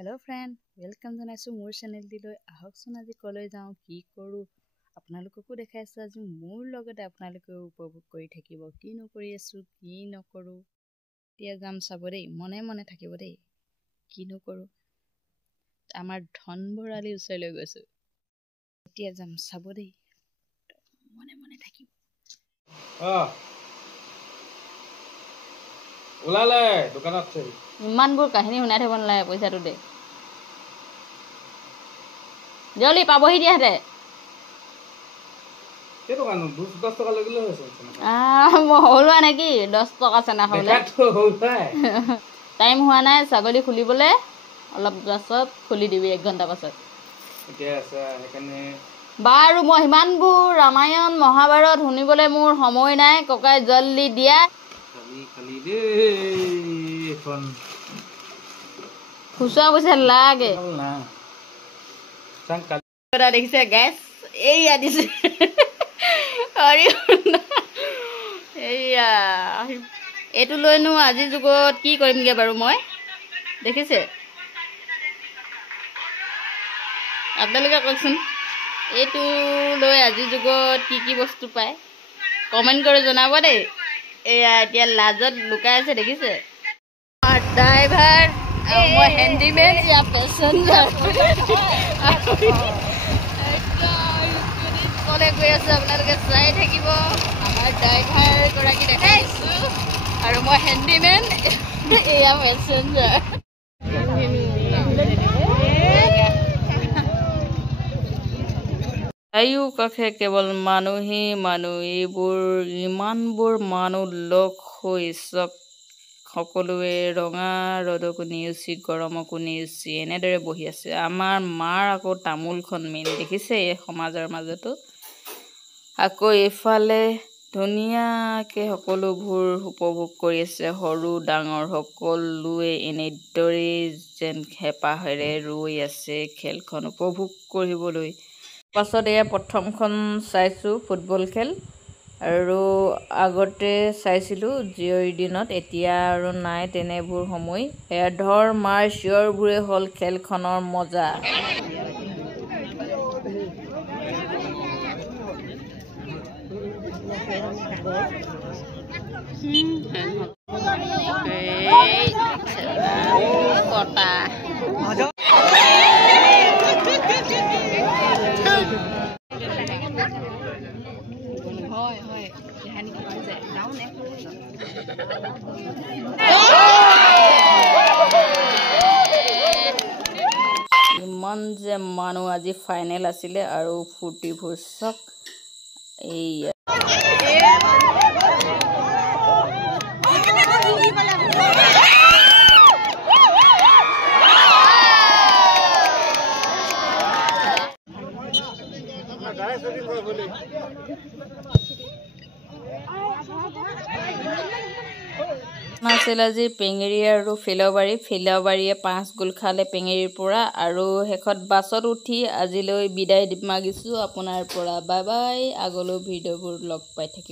hello friend welcome जनाइছো মোৰ চেনেলটিলৈ আহকচোন আজি কলৈ যাওঁ কি কৰো আপোনালোককো দেখাইছো আজি মোৰ লগতে আপোনালোকে উপভোগ কৰি থাকিব কি নকৰি আছো কি নকৰো এতিয়া যাম চাব দেই মনে মনে থাকিব দেই কি নকৰো আমাৰ ধনবৰালি ওচৰলৈ গৈছো এতিয়া যাম চাব দেই মনে মনে থাকিব ওলালে দোকানত আছে ইমানবোৰ কাহিনী শুনাই থাকিব নালাগে পইচাটো দে জলদি পাবহি দিয়াতে কেটো কানো 10 টাকা লাগিলে হৈছে মই হলুৱা নেকি 10 টকা চেনা খাবলে দেখাটো হলুৱাই টাইম হোৱা নাই ছাগলী খুলিবলে অলপ পাছত খুলি দিবি 1 ঘণ্টা পাছত এতিয়া আছে হেকানে বাৰু মই হিমানবোৰ ৰামায়ণ মহাভাৰত শুনিবলে মোৰ সময় নাই ককাই জলদি দিয়া খালি দে এখন খুচা পইচা লাগে না চাং কালি এটা দেখিছে গ্যাস এই আদিছে আরে এইয়া এটু লৈনো আজি যুগত কি কৰিমগে বাৰু মই দেখিছে আপোনালোকে কওকচোন এটু লৈ আজি যুগত কি বস্তু পায় কমেন্ট কৰি জনাব দেই এয়া এতিয়া লাজত লুকাই আছে দেখিছে ড্ৰাইভাৰ মই হেন্ডিমেন ইয়া পেছেঞ্জাৰ কলে গৈ আছে আপোনালোকে চাই থাকিব আমাৰ ড্ৰাইভাৰ গৰাকী দেখাইছো আৰু মই হেন্ডিমেন এয়া পেছেঞ্জাৰ আয়ু কাষে কেৱল মানুহে মানুহ এইবোৰ ইমানবোৰ মানুহ লগ হৈ সকলোৱে ৰঙা ৰ'দকো নেওচি গৰমকো নেওচি এনেদৰে বহি আছে আমাৰ মাৰ আকৌ তামোলখন মেইন দেখিছে এই সমাজৰ মাজতো আকৌ এফালে ধুনীয়াকে সকলোবোৰ উপভোগ কৰি আছে সৰু ডাঙৰ সকলোৱে এনেদৰে যেন হেঁপাহেৰে ৰৈ আছে খেলখন উপভোগ কৰিবলৈ পাছত এয়া প্ৰথমখন চাইছো ফুটবল খেল আৰু আগতে চাইছিলো জিঅ'ৰ দিনত এতিয়া আৰু নাই তেনেবোৰ সময় এয়া ধৰ মাৰ চিঞৰবোৰে হ'ল খেলখনৰ মজা কটা ইমান যে মানুহ আজি ফাইনেল আছিলে আৰু ফুটি ভুচক এই আছিল আজি পেঙেৰি আৰু ফিলাবাৰীয়ে 5 গোল খালে পেঙেৰিৰ পৰা আৰু শেষত বাছত উঠি আজিলৈ বিদায় মাগিছো আপোনাৰ পৰা বাই বাই আগলৈ ভিডিঅ'বোৰ লগ পাই থাকিব